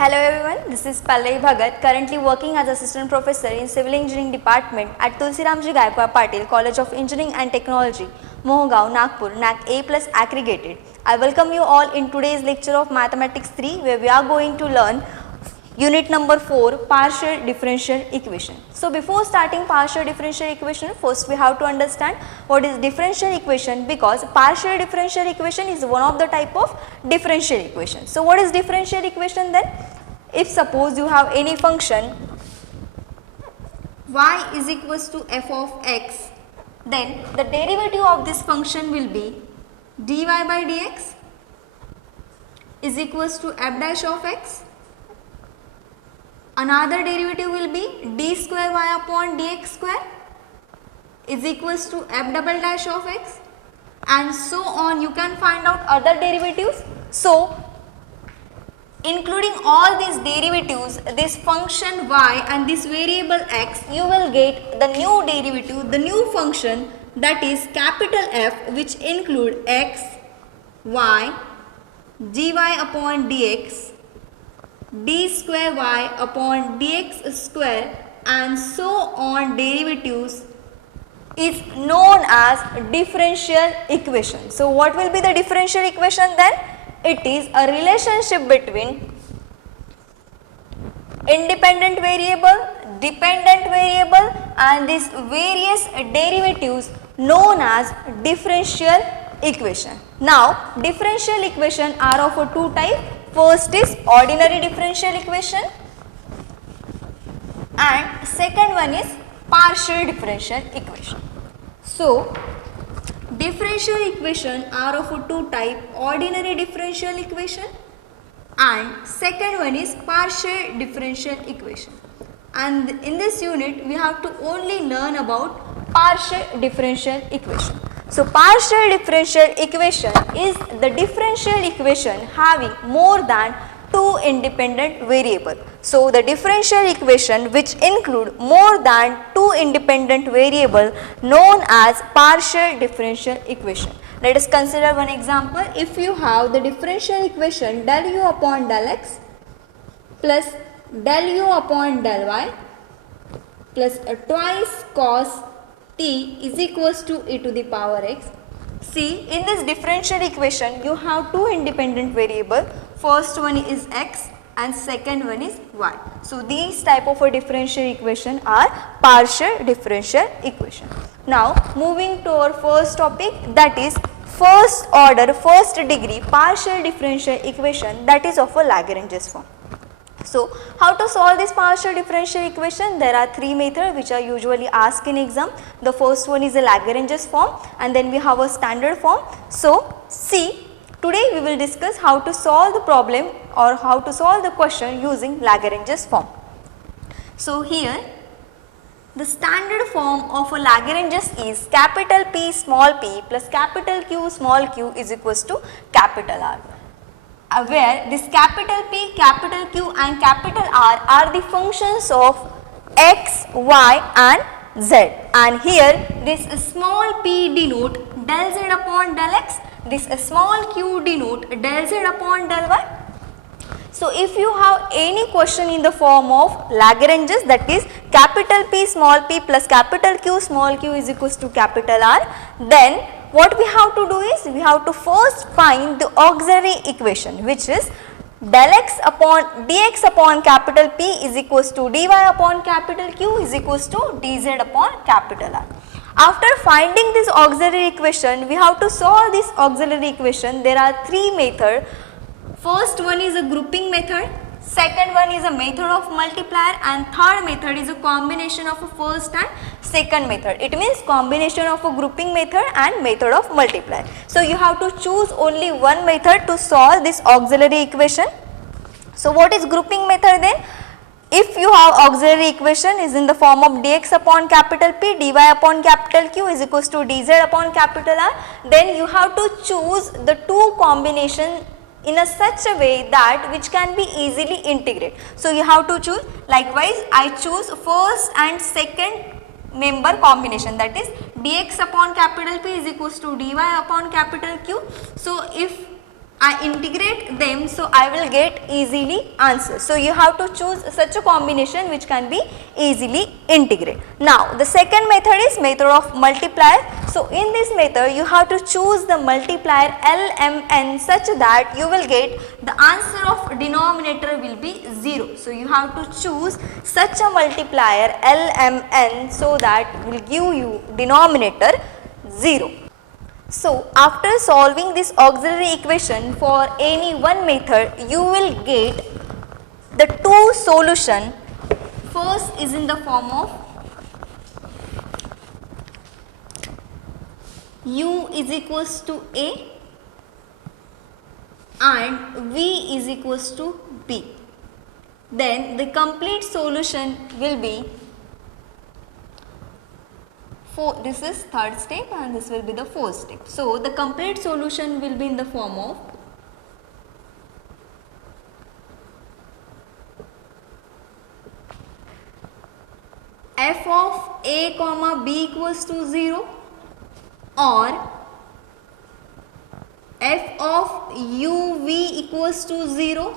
Hello everyone, this is Pallavi Bhagat, currently working as Assistant Professor in Civil Engineering Department at Tulsiramji Gaikwad Patil College of Engineering and Technology, Mohagaon, Nagpur, NAC A+ accredited. I welcome you all in today's lecture of Mathematics 3 where we are going to learn Unit number 4, partial differential equation. So before starting partial differential equation, first we have to understand what is differential equation, because partial differential equation is one of the type of differential equation. So what is differential equation then? If suppose you have any function y is equals to f of x, then the derivative of this function will be dy by dx is equals to f dash of x. Another derivative will be d square y upon dx square is equals to f double dash of x, and so on. You can find out other derivatives. So including all these derivatives, this function y and this variable x, you will get the new derivative, the new function, that is capital F, which include x, y, dy upon dx, d square y upon dx square, and so on derivatives is known as differential equation. So what will be the differential equation then? It is a relationship between independent variable, dependent variable, and these various derivatives known as differential equation. Now differential equation are of two types. First is ordinary differential equation and second one is partial differential equation. So differential equation are of two types, ordinary differential equation and second one is partial differential equation. And in this unit we have to only learn about partial differential equation. So partial differential equation is the differential equation having more than two independent variables. So the differential equation which include more than two independent variables known as partial differential equation. Let us consider one example. If you have the differential equation del u upon del x plus del u upon del y plus twice cos t is equals to e to the power x. See, in this differential equation you have two independent variables. First one is x and second one is y. So these type of a differential equation are partial differential equation. Now moving to our first topic, that is first order, first degree partial differential equation, that is of a Lagrange's form. So how to solve this partial differential equation? There are three methods which are usually asked in exam. The first one is a Lagrange's form and then we have a standard form. So see, today we will discuss how to solve the problem or how to solve the question using Lagrange's form. So here the standard form of a Lagrange's is capital P small p plus capital Q small q is equals to capital R. Where this capital P, capital Q and capital R are the functions of x, y and z, and here this small p denote del z upon del x, this small q denote del z upon del y. So if you have any question in the form of Lagrange's, that is capital P small p plus capital Q small q is equals to capital R, then what we have to do is we have to first find the auxiliary equation, which is del x upon dx upon capital P is equals to dy upon capital Q is equals to dz upon capital R. After finding this auxiliary equation, we have to solve this auxiliary equation. There are three methods. First one is a grouping method, second one is a method of multiplier, and third method is a combination of a first and second method. It means combination of a grouping method and method of multiplier. So you have to choose only one method to solve this auxiliary equation. So what is grouping method then? If you have auxiliary equation is in the form of dx upon capital P, dy upon capital Q is equals to dz upon capital R, then you have to choose the two combination in a such a way that which can be easily integrated. So you have to choose. Likewise, I choose first and second member combination, that is dx upon capital P is equals to dy upon capital Q. So if I integrate them, so I will get easily answer. So you have to choose such a combination which can be easily integrated. Now the second method is method of multiplier. So in this method you have to choose the multiplier LMN such that you will get the answer of denominator will be 0. So you have to choose such a multiplier LMN so that will give you denominator 0. So after solving this auxiliary equation for any one method, you will get the two solution. First is in the form of u is equals to a and v is equals to b. Then the complete solution will be, this is third step and this will be the fourth step. So the complete solution will be in the form of f of a comma b equals to 0 or f of u v equals to 0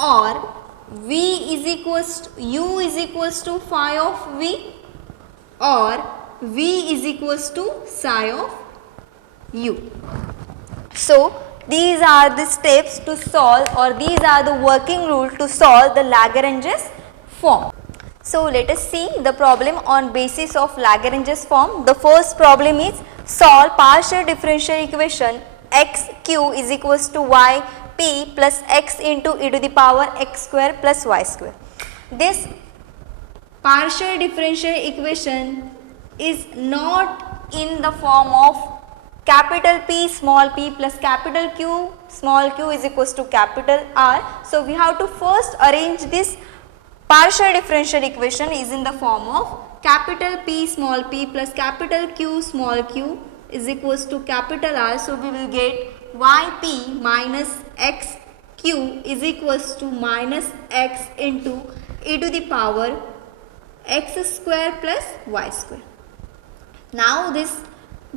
or v is equals to, u is equals to phi of v or v is equals to psi of u. So these are the steps to solve, or these are the working rule to solve the Lagrange's form. So let us see the problem on basis of Lagrange's form. The first problem is solve partial differential equation x q is equals to y p plus x into e to the power x square plus y square. This partial differential equation is not in the form of capital P small p plus capital Q small q is equals to capital R. So we have to first arrange this partial differential equation is in the form of capital P small p plus capital Q small q is equals to capital R. So we will get yp minus xq is equals to minus x into e to the power x square plus y square. Now this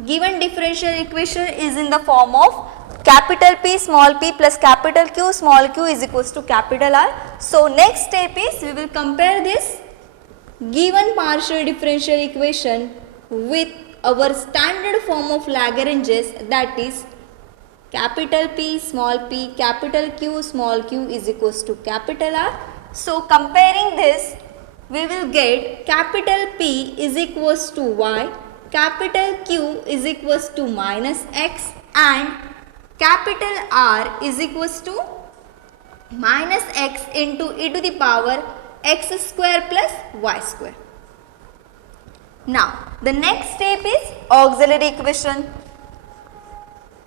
given differential equation is in the form of capital P small p plus capital Q small q is equals to capital R. So next step is we will compare this given partial differential equation with our standard form of Lagrange's, that is capital P small p capital Q small q is equals to capital R. So comparing this, we will get capital P is equals to y, capital Q is equals to minus x and capital R is equals to minus x into e to the power x square plus y square. Now the next step is auxiliary equation.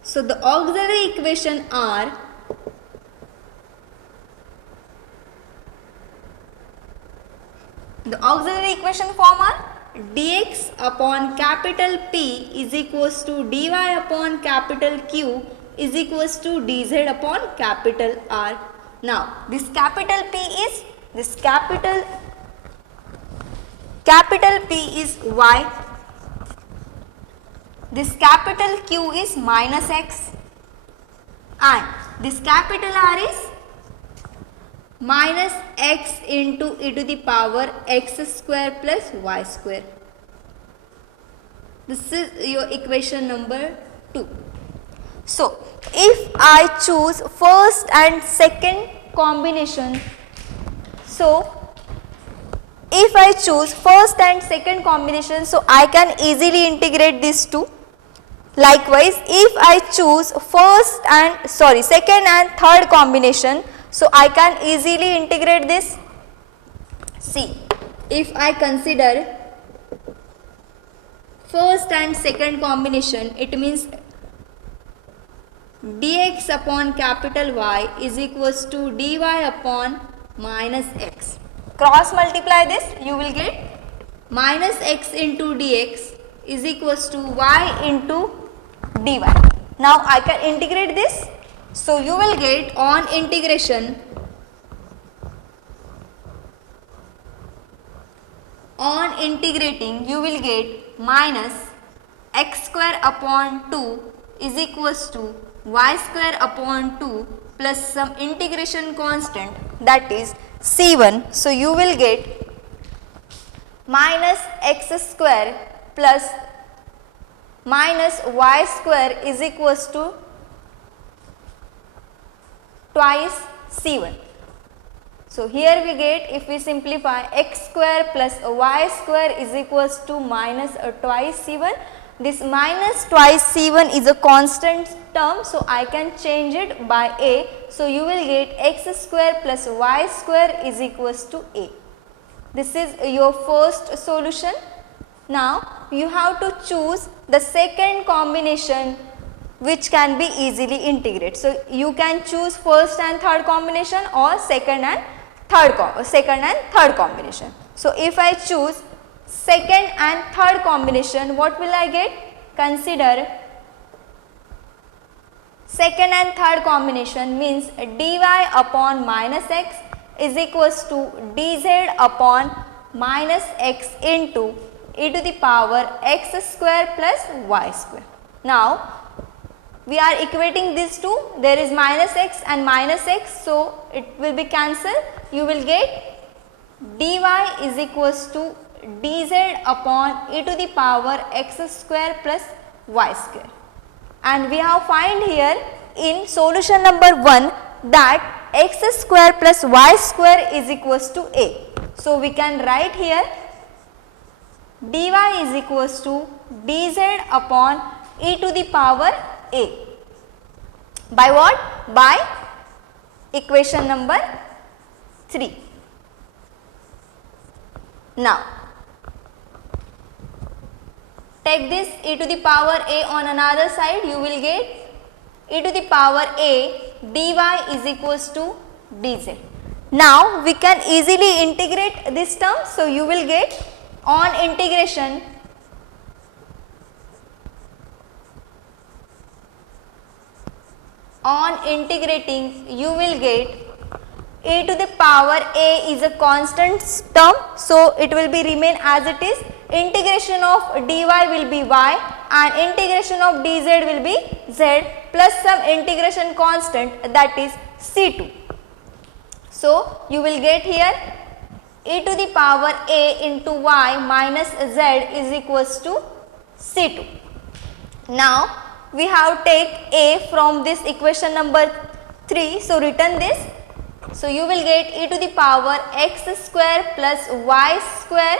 So the auxiliary equation are the auxiliary equation form are dx upon capital P is equals to dy upon capital Q is equals to dz upon capital R. Now this capital P is this capital P is y, this capital Q is minus x and this capital R is minus x into e to the power x square plus y square. This is your equation number 2. So if I choose first and second combination, so if I choose first and second combination, so I can easily integrate these two. Likewise, if I choose second and third combination, so I can easily integrate this. See, if I consider first and second combination, it means dx upon capital Y is equals to dy upon minus x. Cross multiply this, you will get minus x into dx is equals to y into dy. Now I can integrate this. So you will get on integrating you will get minus x square upon 2 is equals to y square upon 2 plus some integration constant, that is c1. So you will get minus x square plus minus y square is equals to twice c1. So here we get, if we simplify, x square plus y square is equals to minus twice c1. This minus twice c1 is a constant term, so I can change it by a. So you will get x square plus y square is equals to a. This is your first solution. Now you have to choose the second combination which can be easily integrated. So you can choose first and third combination or second and third combination. So if I choose second and third combination, what will I get? Consider second and third combination means dy upon minus x is equals to dz upon minus x into e to the power x square plus y square. Now we are equating these two, there is minus x and minus x, so it will be cancelled. You will get dy is equals to dz upon e to the power x square plus y square. And we have find here in solution number 1 that x square plus y square is equals to a. So we can write here dy is equals to dz upon e to the power a. By what? By equation number 3. Now take this e to the power a on another side, you will get e to the power a dy is equals to dz. Now we can easily integrate this term, so you will get on integration you will get e to the power a is a constant term, so it will be remain as it is. Integration of dy will be y and integration of dz will be z plus some integration constant, that is c2. So you will get here e to the power a into y minus z is equals to c2. Now we have take a from this equation number 3, so written this. So you will get e to the power x square plus y square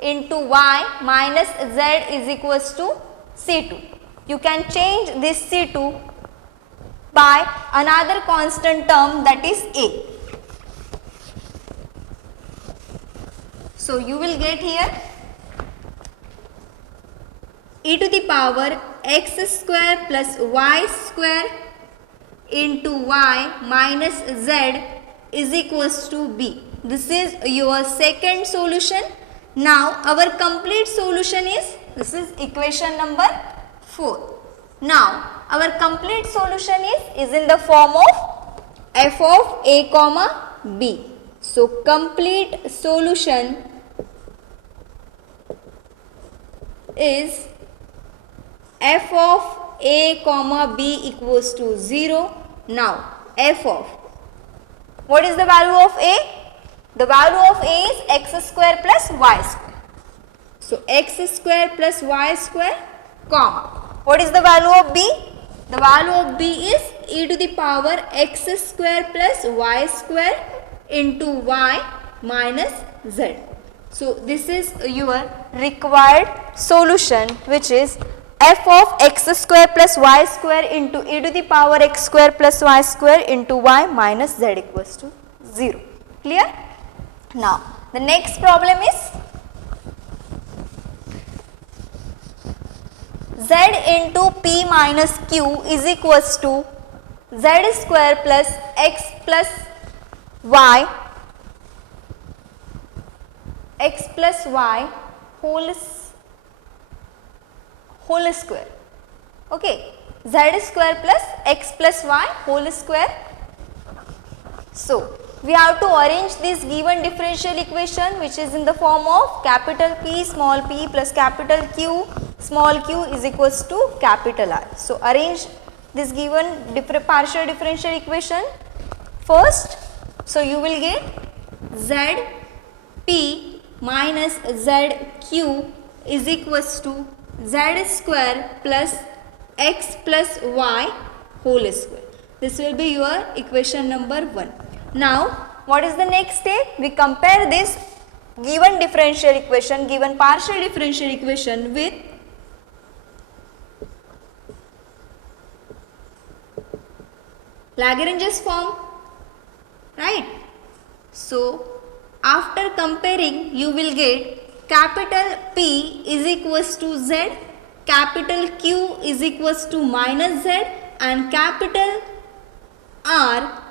into y minus z is equals to c2. You can change this c2 by another constant term, that is a. So you will get here e to the power x square plus y square into y minus z is equals to b. This is your second solution. Now our complete solution is, this is equation number 4. Now our complete solution is in the form of f of a comma b. So complete solution is f of a comma b equals to 0. Now f of, what is the value of a? The value of a is x square plus y square. So x square plus y square comma, what is the value of b? The value of b is e to the power x square plus y square into y minus z. So this is your required solution, which is f of x square plus y square into e to the power x square plus y square into y minus z equals to 0. Clear? Now the next problem is z into p minus q is equals to z square plus x plus y whole square. Okay, z square plus x plus y whole square. So we have to arrange this given differential equation, which is in the form of capital P small p plus capital Q small q is equals to capital R. So arrange this given partial differential equation first. So you will get z p minus z q is equals to z square plus x plus y whole square. This will be your equation number 1. Now what is the next step? We compare this given differential equation, given partial differential equation with Lagrange's form, right? So after comparing you will get capital P is equals to Z, capital Q is equals to minus Z, and capital R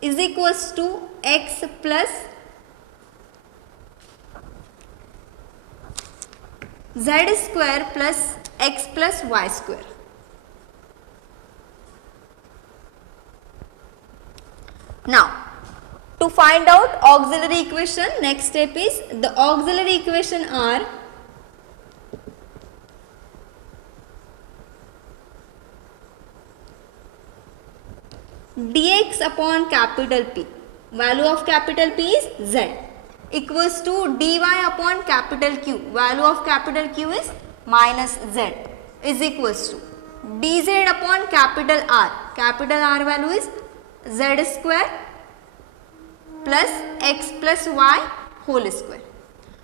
is equals to X plus Z square plus X plus Y square. Now, to find out auxiliary equation, next step is the auxiliary equation are dx upon capital P, value of capital P is Z, equals to dy upon capital Q, value of capital Q is minus Z, is equals to dz upon capital R value is Z square plus X plus Y whole square.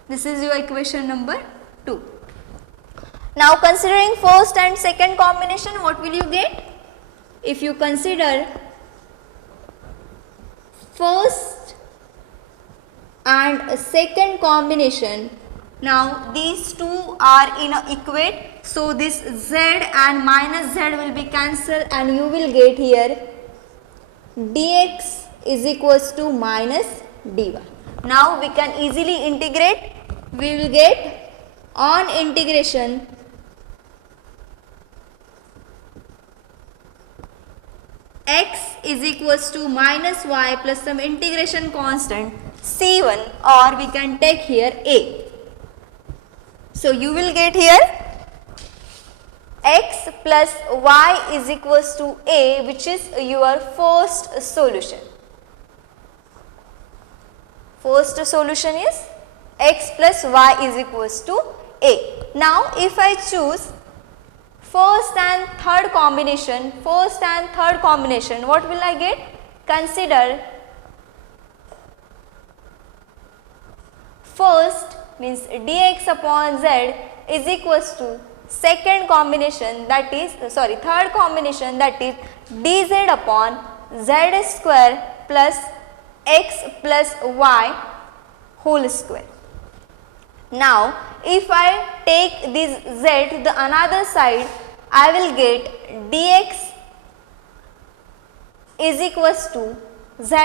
This is your equation number 2. Now considering first and second combination, what will you get? If you consider first and second combination, now these two are in a equate, so this Z and minus Z will be cancelled and you will get here dx is equals to minus dy. Now we can easily integrate. We will get on integration x is equals to minus y plus some integration constant c1, or we can take here a. So you will get here x plus y is equals to a, which is your first solution. First solution is x plus y is equals to a. Now if I choose first and third combination, what will I get? Consider first means dx upon z is equals to second combination, that is third combination, that is dz upon z square plus x plus y whole square. Now if I take this z to the another side, I will get dx is equals to z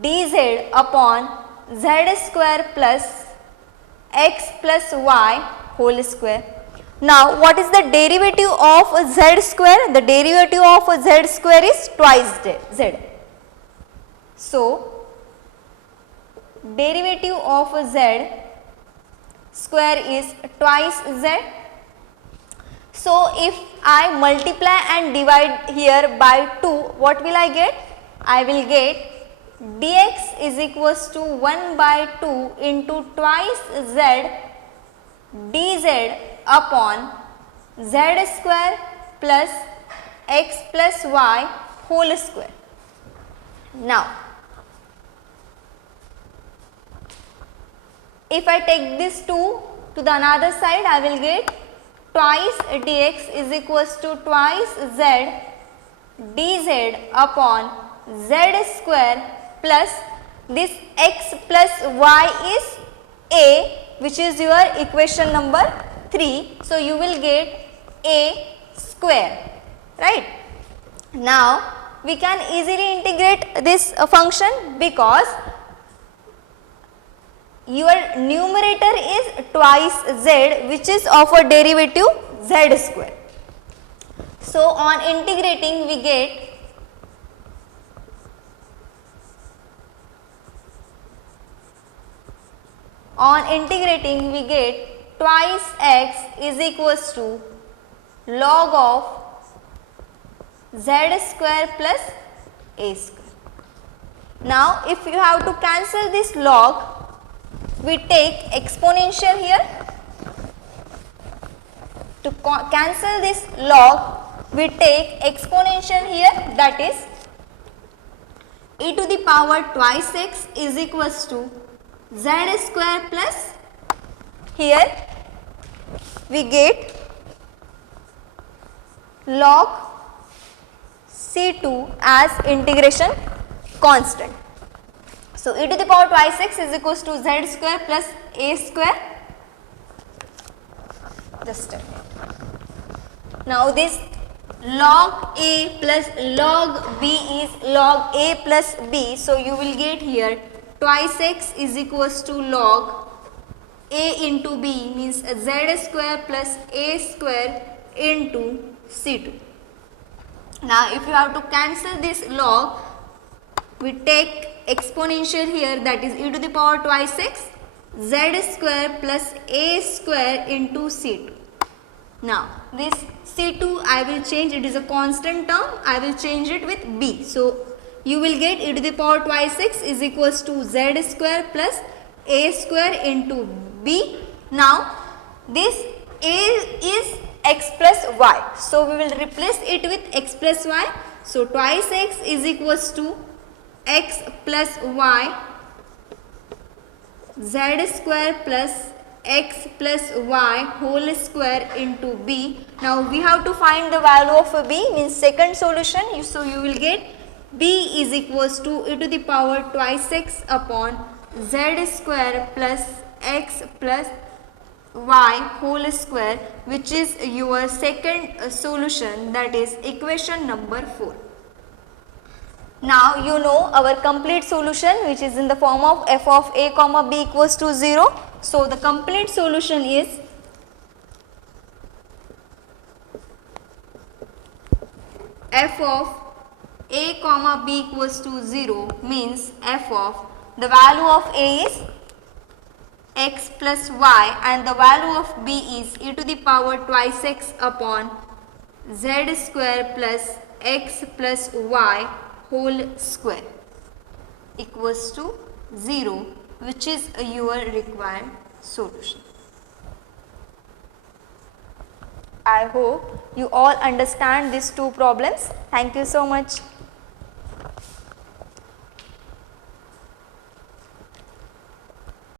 dz upon z square plus x plus y whole square. Now what is the derivative of z square? The derivative of z square is twice z. So derivative of z square is twice z. So if I multiply and divide here by 2, what will I get? I will get dx is equals to 1 by 2 into twice z dz upon z square plus x plus y whole square. Now if I take this 2 to the another side, I will get twice dx is equals to twice z dz upon z square plus this x plus y is a, which is your equation number 3. So you will get a square, right? Now we can easily integrate this function because your numerator is twice z, which is of a derivative z square. So on integrating we get twice x is equals to log of z square plus a square. Now if you have to cancel this log, we take exponential here. To cancel this log, we take exponential here, that is e to the power twice x is equals to z square plus, here we get log C2 as integration constant. So e to the power twice x is equals to z square plus a square. Just a minute. Now this log a plus log b is log a plus b. So you will get here twice x is equals to log a into b, means z square plus a square into C2. Now if you have to cancel this log, we take exponential here, that is e to the power twice x z square plus a square into C2. Now this C2 I will change, it is a constant term, I will change it with b. So you will get e to the power twice x is equals to z square plus a square into b. Now this a is x plus y, so we will replace it with x plus y. So twice x is equals to x plus y z square plus x plus y whole square into b. Now we have to find the value of b, means second solution. So you will get b is equals to e to the power twice x upon z square plus x plus y whole square, which is your second solution, that is equation number 4. Now you know our complete solution, which is in the form of f of a comma b equals to 0. So the complete solution is f of a comma b equals to 0, means f of the value of a is x plus y and the value of b is e to the power twice x upon z square plus x plus y whole square equals to 0, which is your required solution. I hope you all understand these two problems. Thank you so much.